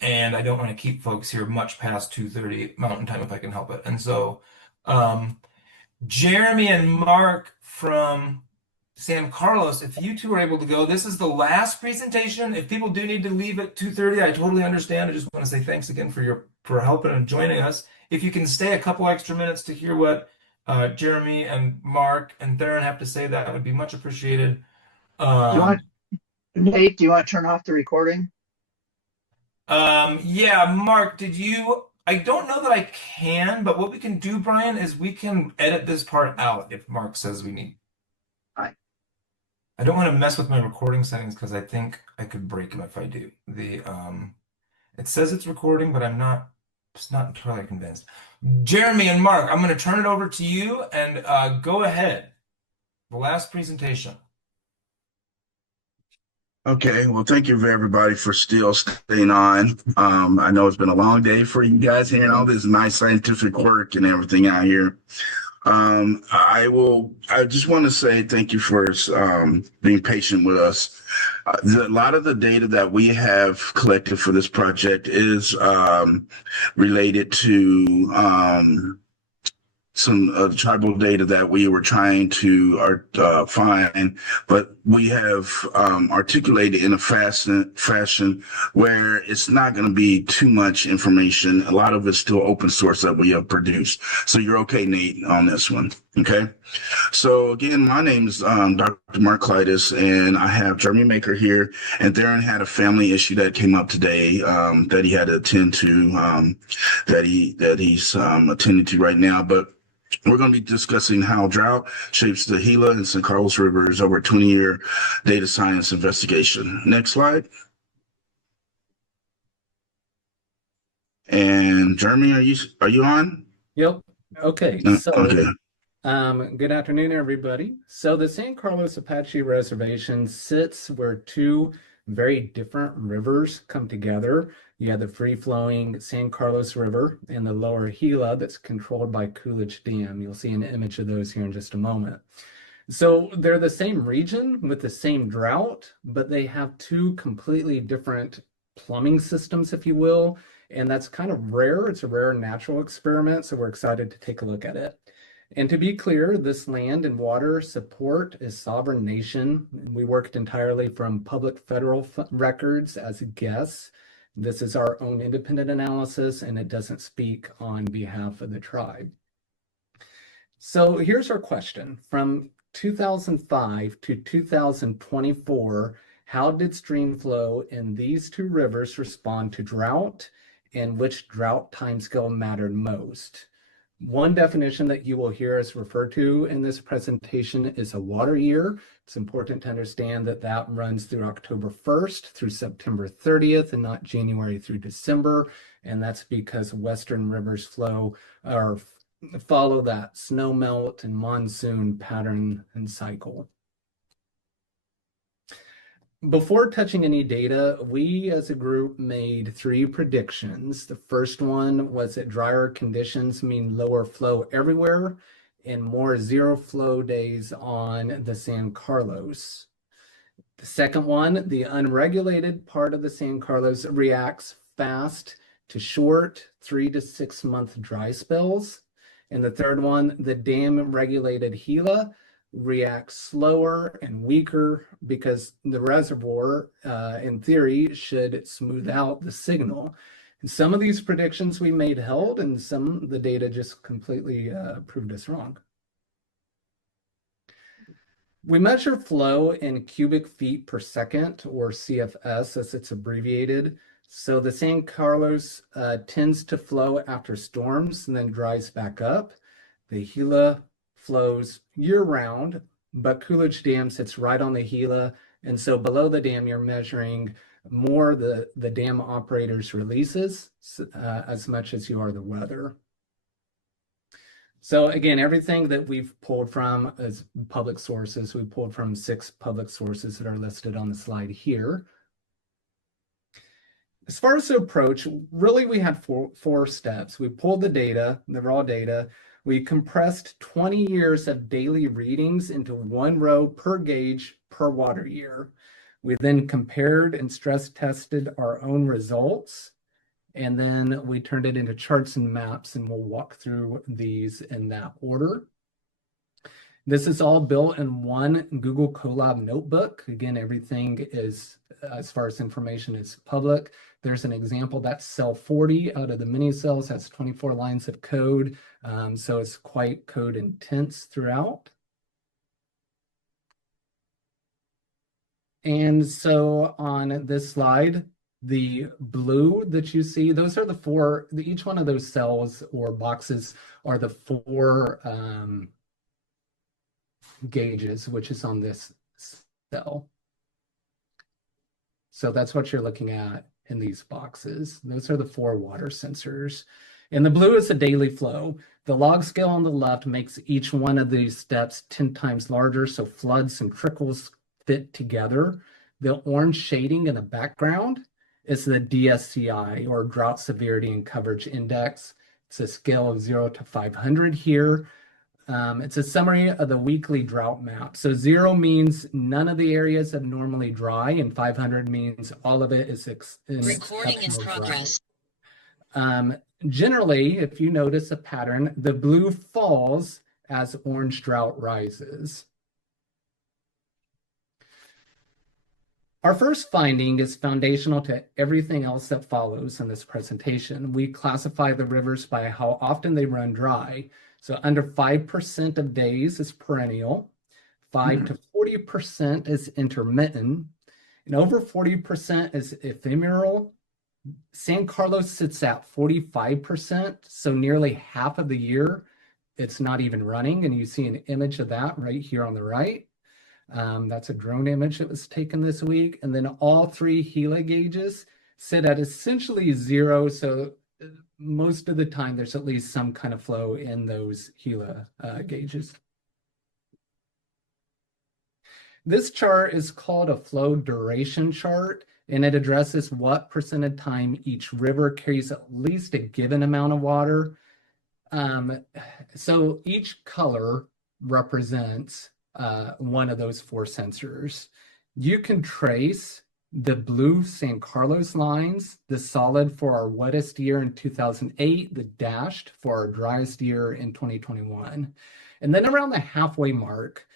And I don't want to keep folks here much past 2:30 Mountain Time if I can help it. And so, um, Jeremy and Mark from San Carlos, if you two are able to go, this is the last presentation. If people do need to leave at 2:30, I totally understand. I just want to say thanks again for helping and joining us. If you can stay a couple extra minutes to hear what Jeremy and Mark and Theron have to say, that would be much appreciated. Do you want, Nate, do you want to turn off the recording? Yeah, Mark, I don't know that I can, but what we can do, Brian, is we can edit this part out if Mark says we need. Right. I don't want to mess with my recording settings because I think I could break them if I do. It says it's recording, but I'm just not entirely convinced. Jeremy and Mark, I'm going to turn it over to you and go ahead. The last presentation. Okay, well, thank you for everybody for still staying on. I know it's been a long day for you guys hearing all this nice scientific work and everything out here. I just want to say thank you for being patient with us. A lot of the data that we have collected for this project is related to some tribal data that we were trying to find, but we have articulated in a fashion where it's not going to be too much information. A lot of it's still open source that we have produced. So you're okay, Nate, on this one. Okay. So again, my name is Dr. Mark Clytus, and I have Jeremy Maker here. And Theron had a family issue that came up today that he had to attend to, that he's attending to right now. But we're going to be discussing how drought shapes the Gila and San Carlos rivers over a 20-year data science investigation. Next slide. And Jeremy, are you on? Yep. Okay. Okay. Good afternoon, everybody. So the San Carlos Apache Reservation sits where two very different rivers come together. You have the free-flowing San Carlos River and the lower Gila that's controlled by Coolidge Dam. You'll see an image of those here in just a moment. So they're the same region with the same drought, but they have two completely different plumbing systems, if you will, and that's kind of rare. It's a rare natural experiment, so we're excited to take a look at it. And to be clear, this land and water support is sovereign nation. We worked entirely from public federal records as guests. This is our own independent analysis, and it doesn't speak on behalf of the tribe. So here's our question. From 2005 to 2024, how did stream flow in these two rivers respond to drought, and which drought timescale mattered most? One definition that you will hear us refer to in this presentation is a water year. It's important to understand that that runs through October 1st through September 30th and not January through December. And that's because western rivers flow or follow that snow melt and monsoon pattern and cycle. Before touching any data, we as a group made three predictions. The first one was that drier conditions mean lower flow everywhere and more zero flow days on the San Carlos. The second one, the unregulated part of the San Carlos reacts fast to short 3 to 6 month dry spells. And the third one, the dam regulated Gila reacts slower and weaker because the reservoir, in theory, should smooth out the signal. And some of these predictions we made held, and some the data just completely proved us wrong. We measure flow in cubic feet per second, or CFS as it's abbreviated. So the San Carlos tends to flow after storms and then dries back up. The Gila flows year-round, but Coolidge Dam sits right on the Gila, and so below the dam you're measuring more the dam operator's releases as much as you are the weather. So again, everything that we've pulled from is public sources. We pulled from 6 public sources that are listed on the slide here. As far as the approach, really we had four steps. We pulled the data, the raw data. We compressed 20 years of daily readings into one row per gauge per water year. We then compared and stress tested our own results, and then we turned it into charts and maps, and we'll walk through these in that order. This is all built in one Google Colab notebook. Again, everything is, as far as information, is public. There's an example, that's cell 40 out of the mini cells, has 24 lines of code. So it's quite code intense throughout. And so on this slide, the blue that you see, those are the four, each one of those cells or boxes are the four gauges, which is on this cell. So that's what you're looking at in these boxes. Those are the four water sensors. And the blue is the daily flow. The log scale on the left makes each one of these steps 10 times larger, so floods and trickles fit together. The orange shading in the background is the DSCI, or Drought Severity and Coverage Index. It's a scale of 0 to 500 here. It's a summary of the weekly drought map. So 0 means none of the areas are normally dry, and 500 means all of it is recording in progress. Generally, if you notice a pattern, the blue falls as orange drought rises. Our first finding is foundational to everything else that follows in this presentation. We classify the rivers by how often they run dry. So under 5% of days is perennial, 5 to 40% is intermittent, and over 40% is ephemeral. San Carlos sits at 45%, so nearly half of the year it's not even running, and you see an image of that right here on the right. That's a drone image that was taken this week. And then all three Gila gauges sit at essentially 0, so most of the time there's at least some kind of flow in those Gila gauges. This chart is called a flow duration chart, and it addresses what percent of time each river carries at least a given amount of water. So each color represents one of those four sensors. You can trace the blue San Carlos lines, the solid for our wettest year in 2008, the dashed for our driest year in 2021. And then around the halfway mark,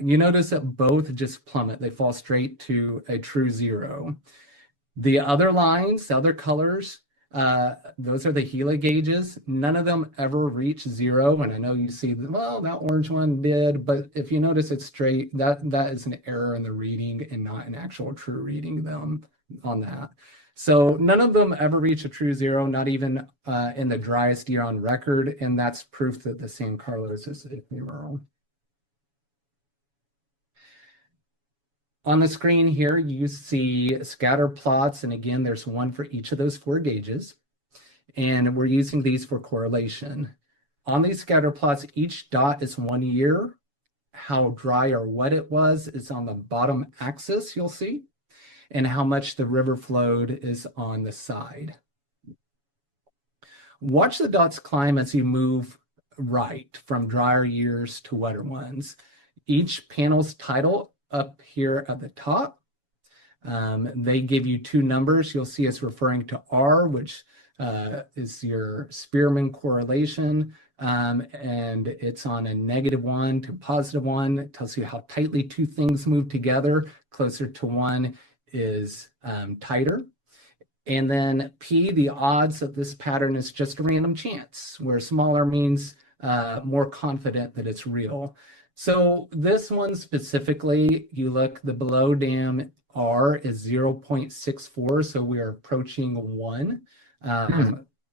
you notice that both just plummet. They fall straight to a true 0. The other lines, the other colors, those are the Gila gauges. None of them ever reach 0. And I know you see, well, that orange one did, but if you notice it's straight, that is an error in the reading and not an actual true reading them on that. So none of them ever reach a true 0, not even in the driest year on record. And that's proof that the San Carlos is ephemeral. On the screen here, you see scatter plots, and again, there's one for each of those four gauges, and we're using these for correlation. On these scatter plots, each dot is 1 year. How dry or wet it was is on the bottom axis, you'll see, and how much the river flowed is on the side. Watch the dots climb as you move right from drier years to wetter ones. Each panel's title up here at the top. They give you two numbers. You'll see it's referring to R, which is your Spearman correlation, and it's on a -1 to +1. It tells you how tightly two things move together. Closer to 1 is tighter. And then P, the odds of this pattern is just a random chance, where smaller means more confident that it's real. So this one specifically, you look, the below dam R is 0.64, so we are approaching 1,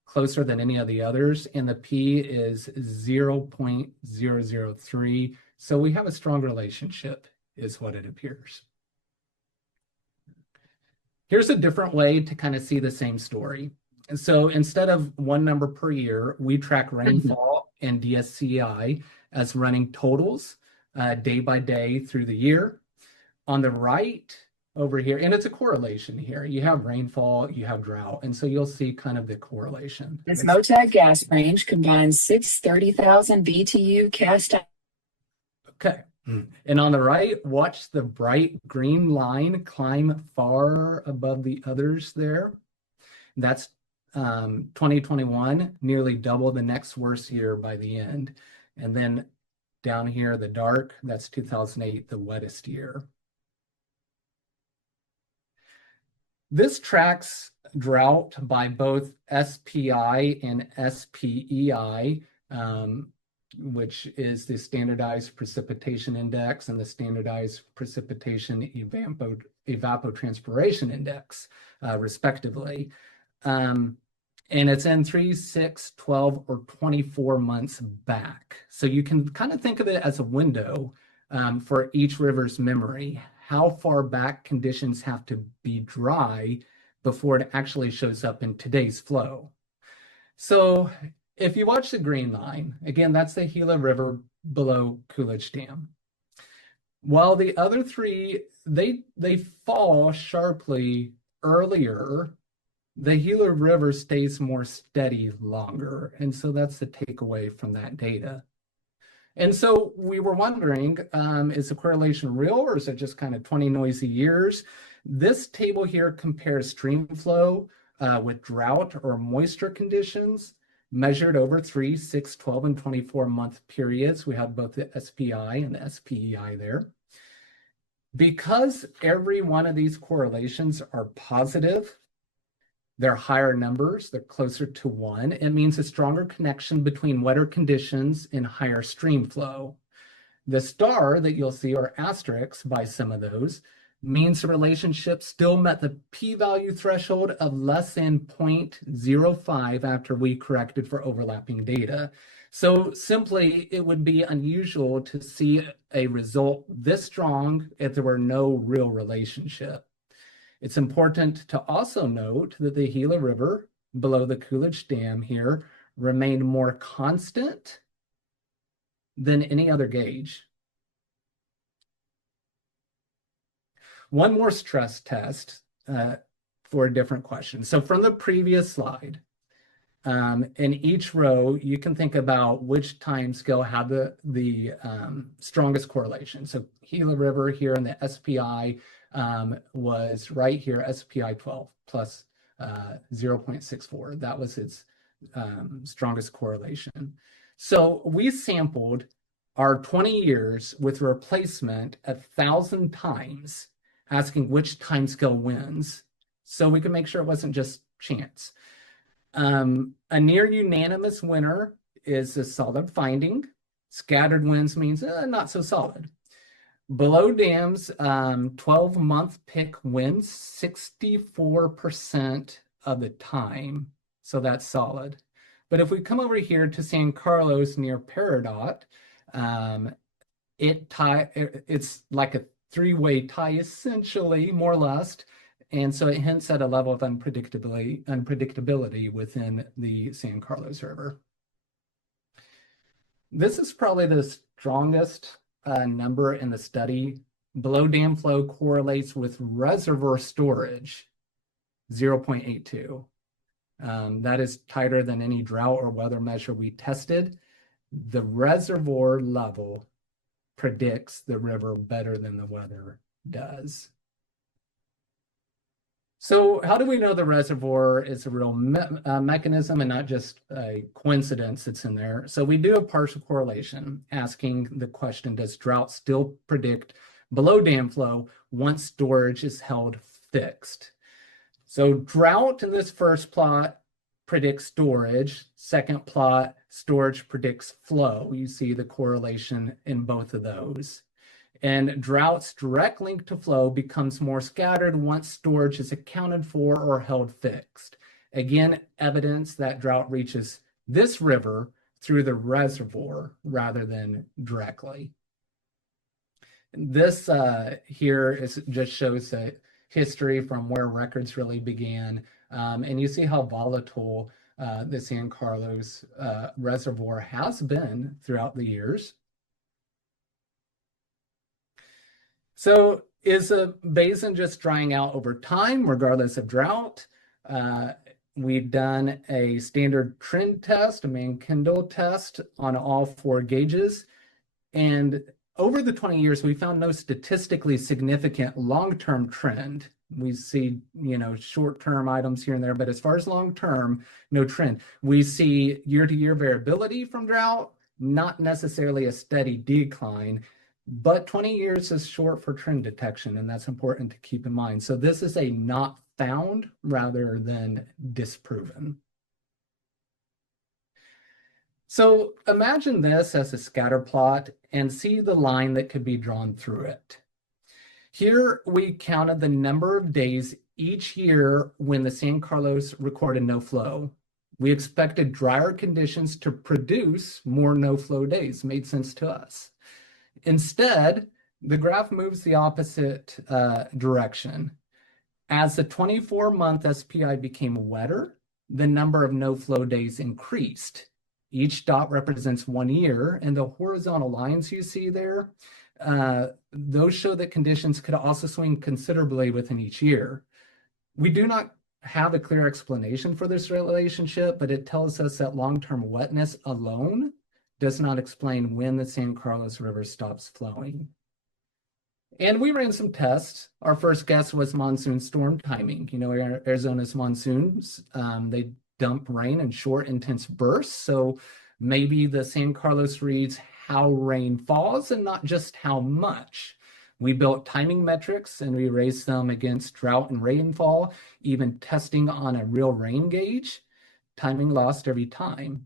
closer than any of the others, and the P is 0.003, so we have a strong relationship, is what it appears. Here's a different way to kind of see the same story. So instead of one number per year, we track rainfall and DSCI as running totals day by day through the year. On the right over here, and it's a correlation here, you have rainfall, you have drought, and so you'll see kind of the correlation. This MOTAG gas range combines 630,000 BTU cast. Okay, And on the right, watch the bright green line climb far above the others there. That's 2021, nearly double the next worst year by the end. And then down here, the dark, that's 2008, the wettest year. This tracks drought by both SPI and SPEI, which is the Standardized Precipitation Index and the Standardized Precipitation Evapotranspiration Index, respectively. And it's in 3, 6, 12, or 24 months back. So you can kind of think of it as a window for each river's memory. How far back conditions have to be dry before it actually shows up in today's flow. So if you watch the green line, again, that's the Gila River below Coolidge Dam. While the other three, they fall sharply earlier, the Gila River stays more steady longer. And so that's the takeaway from that data. And so we were wondering, is the correlation real or is it just kind of 20 noisy years? This table here compares stream flow with drought or moisture conditions measured over 3, 6, 12, and 24-month periods. We have both the SPI and the SPEI there. Because every one of these correlations are positive, they're higher numbers, they're closer to 1. It means a stronger connection between wetter conditions and higher stream flow. The star that you'll see, or asterisks by some of those, means the relationship still met the p-value threshold of less than 0.05 after we corrected for overlapping data. So simply, it would be unusual to see a result this strong if there were no real relationship. It's important to also note that the Gila River below the Coolidge Dam here remained more constant than any other gauge. One more stress test for a different question. So from the previous slide, in each row, you can think about which time scale had the strongest correlation. So Gila River here in the SPI was right here, SPI 12 plus 0.64. That was its strongest correlation. So we sampled our 20 years with replacement 1,000 times, asking which time scale wins, so we could make sure it wasn't just chance. A near unanimous winner is a solid finding. Scattered wins means not so solid. Below dams, 12-month pick wins 64% of the time, so that's solid. But if we come over here to San Carlos near Peridot, it's like a three-way tie, essentially, more or less. And so it hints at a level of unpredictability within the San Carlos River. This is probably the strongest number in the study. Below dam flow correlates with reservoir storage, 0.82. That is tighter than any drought or weather measure we tested. The reservoir level predicts the river better than the weather does. So how do we know the reservoir is a real mechanism and not just a coincidence that's in there? So we do a partial correlation, asking the question, does drought still predict below dam flow once storage is held fixed? So drought in this first plot predicts storage. Second plot, storage predicts flow. You see the correlation in both of those. And drought's direct link to flow becomes more scattered once storage is accounted for or held fixed. Again, evidence that drought reaches this river through the reservoir rather than directly. This here just shows a history from where records really began. And you see how volatile the San Carlos reservoir has been throughout the years. So is a basin just drying out over time, regardless of drought? We've done a standard trend test, a Mann-Kendall test on all 4 gauges. And over the 20 years, we found no statistically significant long-term trend. We see, short-term items here and there, but as far as long-term, no trend. We see year-to-year variability from drought, not necessarily a steady decline, but 20 years is short for trend detection, and that's important to keep in mind. So this is a not found rather than disproven. So imagine this as a scatter plot and see the line that could be drawn through it. Here we counted the number of days each year when the San Carlos recorded no flow. We expected drier conditions to produce more no flow days. Made sense to us. Instead, the graph moves the opposite direction. As the 24-month SPI became wetter, the number of no flow days increased. Each dot represents 1 year, and the horizontal lines you see there, those show that conditions could also swing considerably within each year. We do not have a clear explanation for this relationship, but it tells us that long-term wetness alone does not explain when the San Carlos River stops flowing. And we ran some tests. Our first guess was monsoon storm timing. Arizona's monsoons, they dump rain in short, intense bursts. So maybe the San Carlos reads how rain falls and not just how much. We built timing metrics and we raised them against drought and rainfall, even testing on a real rain gauge. Timing lost every time.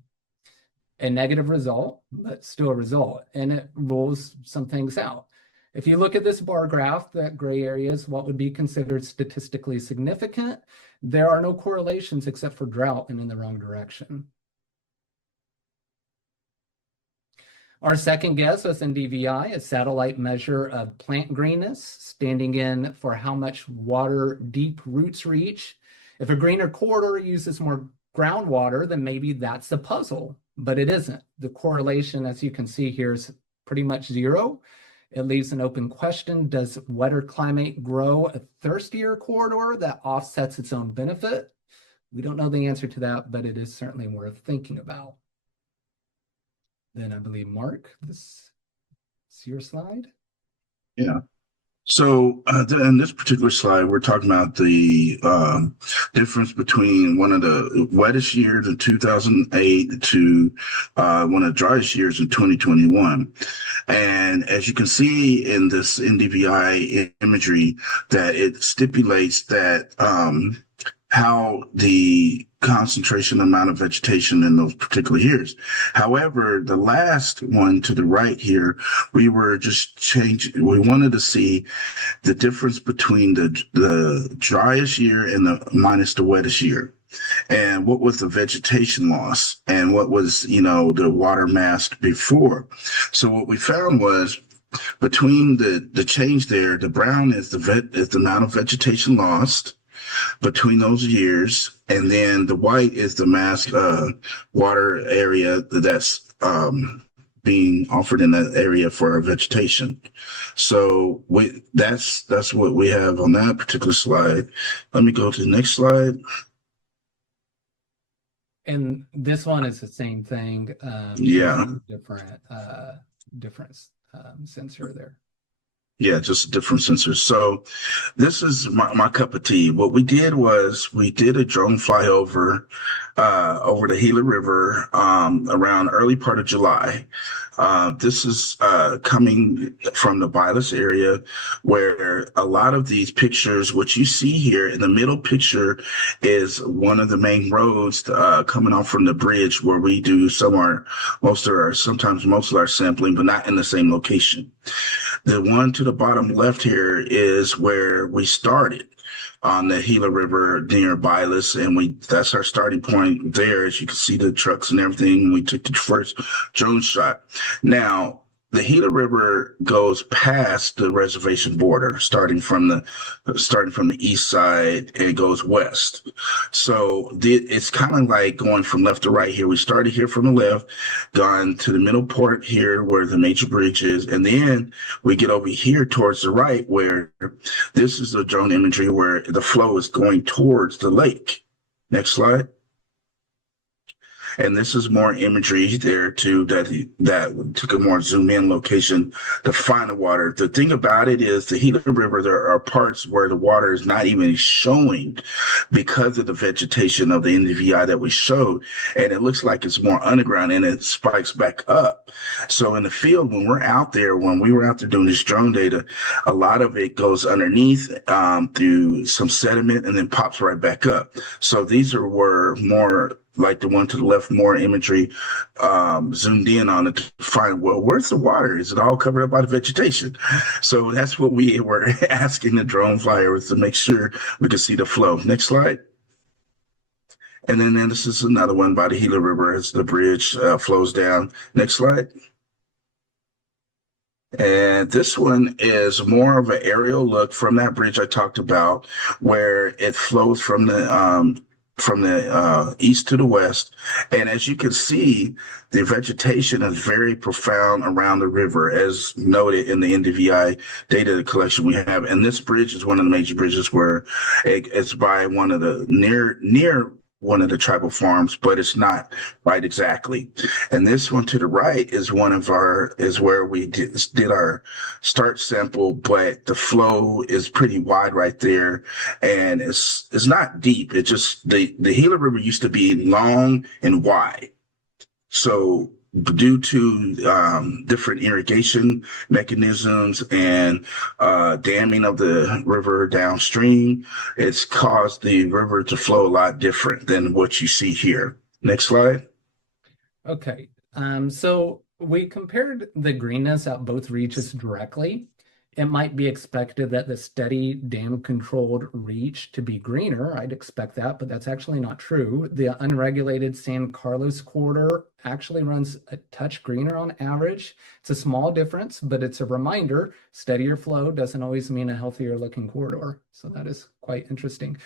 A negative result, but still a result, and it rules some things out. If you look at this bar graph, that gray area is what would be considered statistically significant. There are no correlations except for drought and in the wrong direction. Our second guess was NDVI, a satellite measure of plant greenness, standing in for how much water deep roots reach. If a greener corridor uses more groundwater, then maybe that's the puzzle, but it isn't. The correlation, as you can see here, is pretty much zero. It leaves an open question. Does wetter climate grow a thirstier corridor that offsets its own benefit? We don't know the answer to that, but it is certainly worth thinking about. Then I believe, Mark, this is your slide. Yeah. So in this particular slide, we're talking about the difference between one of the wettest years in 2008 to one of the driest years in 2021. And as you can see in this NDVI imagery, that it stipulates that how the concentration amount of vegetation in those particular years. However, the last one to the right here, we were just changing. We wanted to see the difference between the driest year and the minus the wettest year. And what was the vegetation loss and what was, the water mass before. So what we found was between the change there, the brown is the amount of vegetation lost between those years, and then the white is the mass water area that's being offered in that area for our vegetation. So that's what we have on that particular slide. Let me go to the next slide. And this one is the same thing. Yeah. Different sensor there. Yeah, just different sensors. So this is my cup of tea. What we did was we did a drone flyover over the Gila River around early part of July. This is coming from the Basins area, where a lot of these pictures, what you see here in the middle picture is one of the main roads coming off from the bridge where we do most of our sampling, but not in the same location. The one to the bottom left here is where we started on the Gila River near Basins, and that's our starting point there. As you can see the trucks and everything, we took the first drone shot. Now, the Gila River goes past the reservation border, starting from the east side, and it goes west. So it's kind of like going from left to right here. We started here from the left, gone to the middle part here where the major bridge is, and then we get over here towards the right where this is the drone imagery where the flow is going towards the lake. Next slide. And this is more imagery there too that took a more zoom in location to find the water. The thing about it is the Gila River, there are parts where the water is not even showing because of the vegetation of the NDVI that we showed. And it looks like it's more underground and it spikes back up. So in the field, when we were out there doing this drone data, a lot of it goes underneath through some sediment and then pops right back up. So were more like the one to the left, more imagery zoomed in on it to find, well, where's the water? Is it all covered up by the vegetation? So that's what we were asking the drone flyers to make sure we could see the flow. Next slide. And then this is another one by the Gila River as the bridge flows down. Next slide. And this one is more of an aerial look from that bridge I talked about, where it flows from the east to the west. And as you can see, the vegetation is very profound around the river, as noted in the NDVI data collection we have. And this bridge is one of the major bridges where it's by one of the near one of the tribal farms, but it's not right exactly. And this one to the right is where we did our start sample, but the flow is pretty wide right there. And it's not deep. It just, the Gila River used to be long and wide. So due to different irrigation mechanisms and damming of the river downstream, it's caused the river to flow a lot different than what you see here. Next slide. Okay, so we compared the greenness at both reaches directly. It might be expected that the steady dam-controlled reach to be greener. I'd expect that, but that's actually not true. The unregulated San Carlos corridor actually runs a touch greener on average. It's a small difference, but it's a reminder, steadier flow doesn't always mean a healthier looking corridor. So that is quite interesting.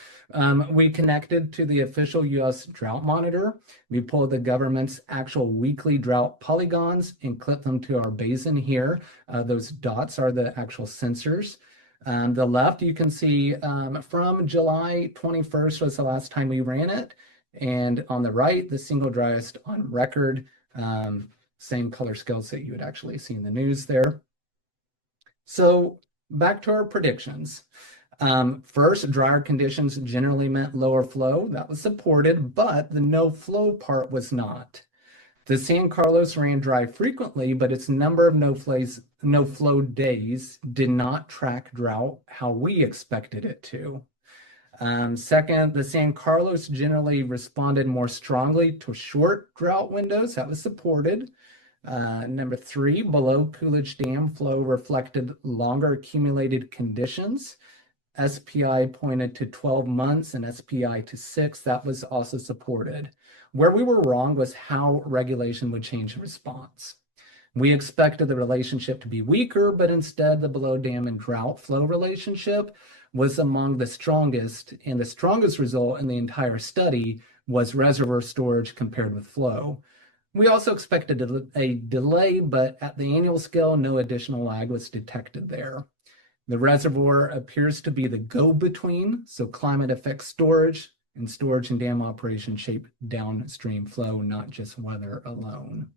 We connected to the official US drought monitor. We pulled the government's actual weekly drought polygons and clipped them to our basin here. Those dots are the actual sensors. The left, you can see from July 21st was the last time we ran it. And on the right, the single driest on record, same color scales that you would actually see in the news there. So back to our predictions. First, drier conditions generally meant lower flow. That was supported, but the no flow part was not. The San Carlos ran dry frequently, but its number of no flow days did not track drought how we expected it to. Second, the San Carlos generally responded more strongly to short drought windows. That was supported. Number three, below Coolidge Dam flow reflected longer accumulated conditions. SPI pointed to 12 months and SPI to 6. That was also supported. Where we were wrong was how regulation would change response. We expected the relationship to be weaker, but instead the below dam and drought flow relationship was among the strongest, and the strongest result in the entire study was reservoir storage compared with flow. We also expected a delay, but at the annual scale, no additional lag was detected there. The reservoir appears to be the go-between, so climate affects storage, and storage and dam operation shape downstream flow, not just weather alone.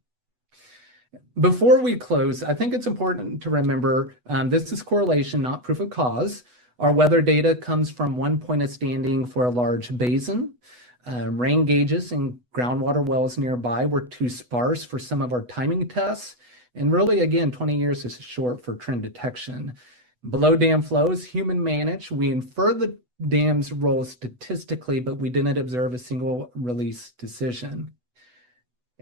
Before we close, I think it's important to remember this is correlation, not proof of cause. Our weather data comes from one point of standing for a large basin. Rain gauges and groundwater wells nearby were too sparse for some of our timing tests. And really, again, 20 years is short for trend detection. Below dam flows, human managed. We infer the dam's role statistically, but we didn't observe a single release decision.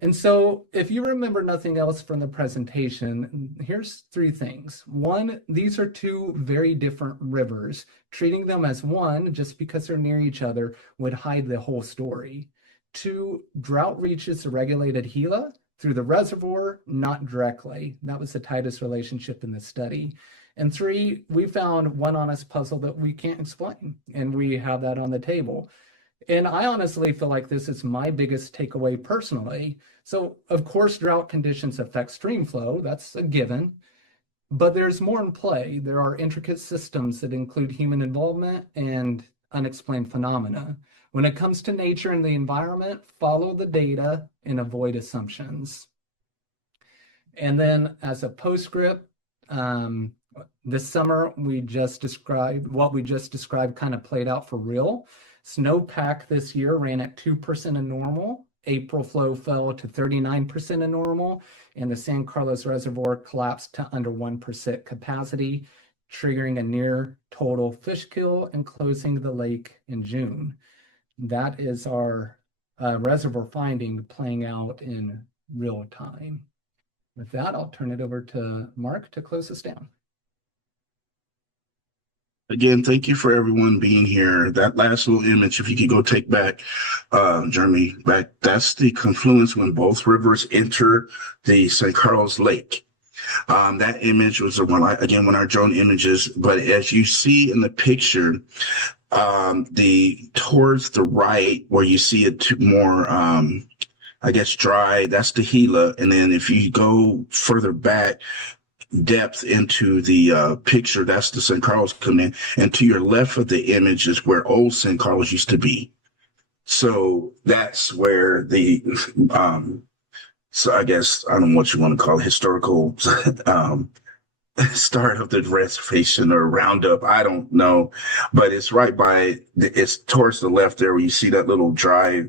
And so if you remember nothing else from the presentation, here's three things. One, these are two very different rivers. Treating them as one, just because they're near each other, would hide the whole story. Two, drought reaches the regulated Gila through the reservoir, not directly. That was the tightest relationship in the study. And three, we found one honest puzzle that we can't explain, and we have that on the table. And I honestly feel like this is my biggest takeaway personally. So of course, drought conditions affect stream flow, that's a given, but there's more in play. There are intricate systems that include human involvement and unexplained phenomena. When it comes to nature and the environment, follow the data and avoid assumptions. And then as a postscript, this summer what we just described kind of played out for real. Snowpack this year ran at 2% of normal. April flow fell to 39% of normal, and the San Carlos Reservoir collapsed to under 1% capacity, triggering a near total fish kill and closing the lake in June. That is our reservoir finding playing out in real time. With that, I'll turn it over to Mark to close us down. Again, thank you for everyone being here. That last little image, if you could go take back, Jeremy, back, that's the confluence when both rivers enter the San Carlos Lake. That image was one of our drone images, but as you see in the picture, towards the right where you see it more, I guess dry, that's the Gila. And then if you go further back, depth into the picture, that's the San Carlos coming in, and to your left of the image is where old San Carlos used to be. So that's where the so I guess I don't know what you want to call it, historical start of the reservation or roundup, I don't know, but it's it's towards the left there where you see that little dry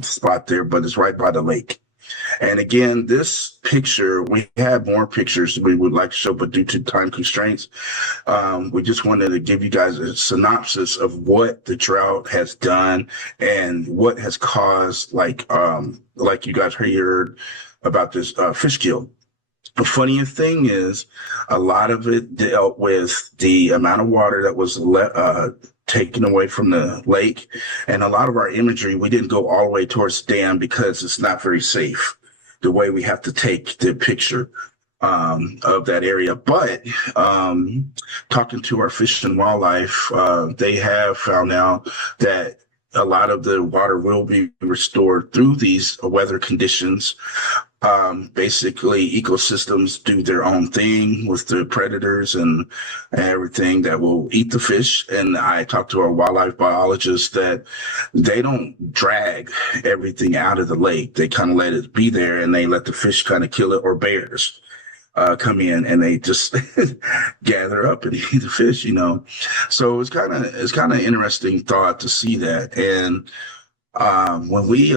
spot there, but it's right by the lake. And again, this picture, we have more pictures we would like to show, but due to time constraints, we just wanted to give you guys a synopsis of what the drought has done and what has caused, like you guys heard about this fish kill. The funniest thing is a lot of it dealt with the amount of water that was taken away from the lake. And a lot of our imagery, we didn't go all the way towards the dam because it's not very safe the way we have to take the picture of that area. But talking to our Fish and Wildlife, they have found out that a lot of the water will be restored through these weather conditions. Basically, ecosystems do their own thing with the predators and everything that will eat the fish. And I talked to our wildlife biologists that they don't drag everything out of the lake. They kind of let it be there and they let the fish kind of kill it, or bears come in and they just gather up and eat the fish, you know. So it's kind of interesting thought to see that. And when we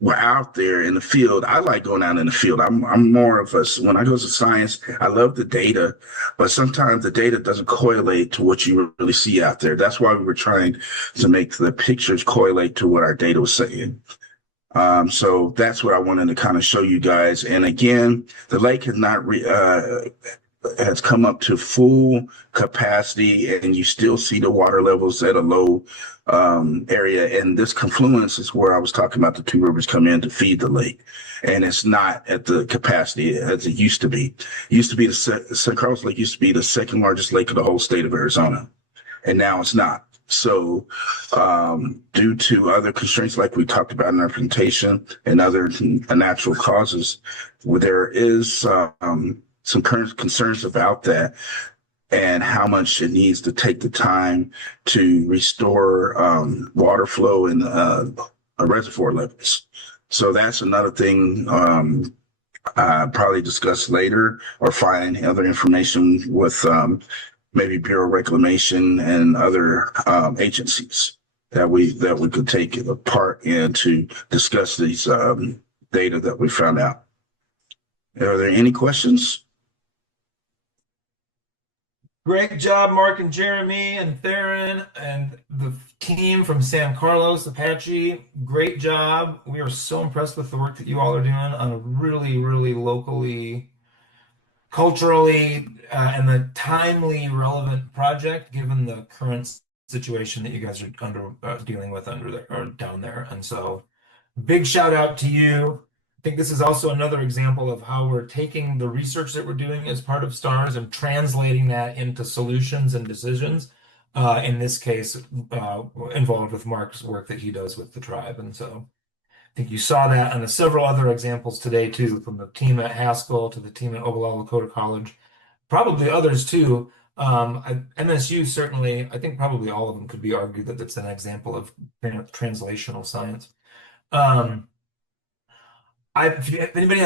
were out there in the field, I like going out in the field. I'm more of when I go to science, I love the data, but sometimes the data doesn't correlate to what you really see out there. That's why we were trying to make the pictures correlate to what our data was saying. So that's what I wanted to kind of show you guys. And again, the lake has not has come up to full capacity, and you still see the water levels at a low area. And this confluence is where I was talking about the two rivers come in to feed the lake. And it's not at the capacity as it used to be. The San Carlos Lake used to be the second largest lake of the whole state of Arizona. And now it's not. So due to other constraints like we talked about in our presentation and other natural causes, there is some current concerns about that and how much it needs to take the time to restore water flow and reservoir levels. So that's another thing I'll probably discuss later or find other information with maybe Bureau of Reclamation and other agencies that we could take a part in to discuss these data that we found out. Are there any questions? Great job, Mark and Jeremy and Theron and the team from San Carlos Apache. Great job. We are so impressed with the work that you all are doing on a really, really locally, culturally, and the timely relevant project given the current situation that you guys are dealing with under there or down there. And so big shout out to you. I think this is also another example of how we're taking the research that we're doing as part of STARS and translating that into solutions and decisions. In this case, involved with Mark's work that he does with the tribe. And so I think you saw that on the several other examples today too, from the team at Haskell to the team at Oglala Lakota College, probably others too, MSU certainly, I think probably all of them could be argued that it's an example of translational science. If anybody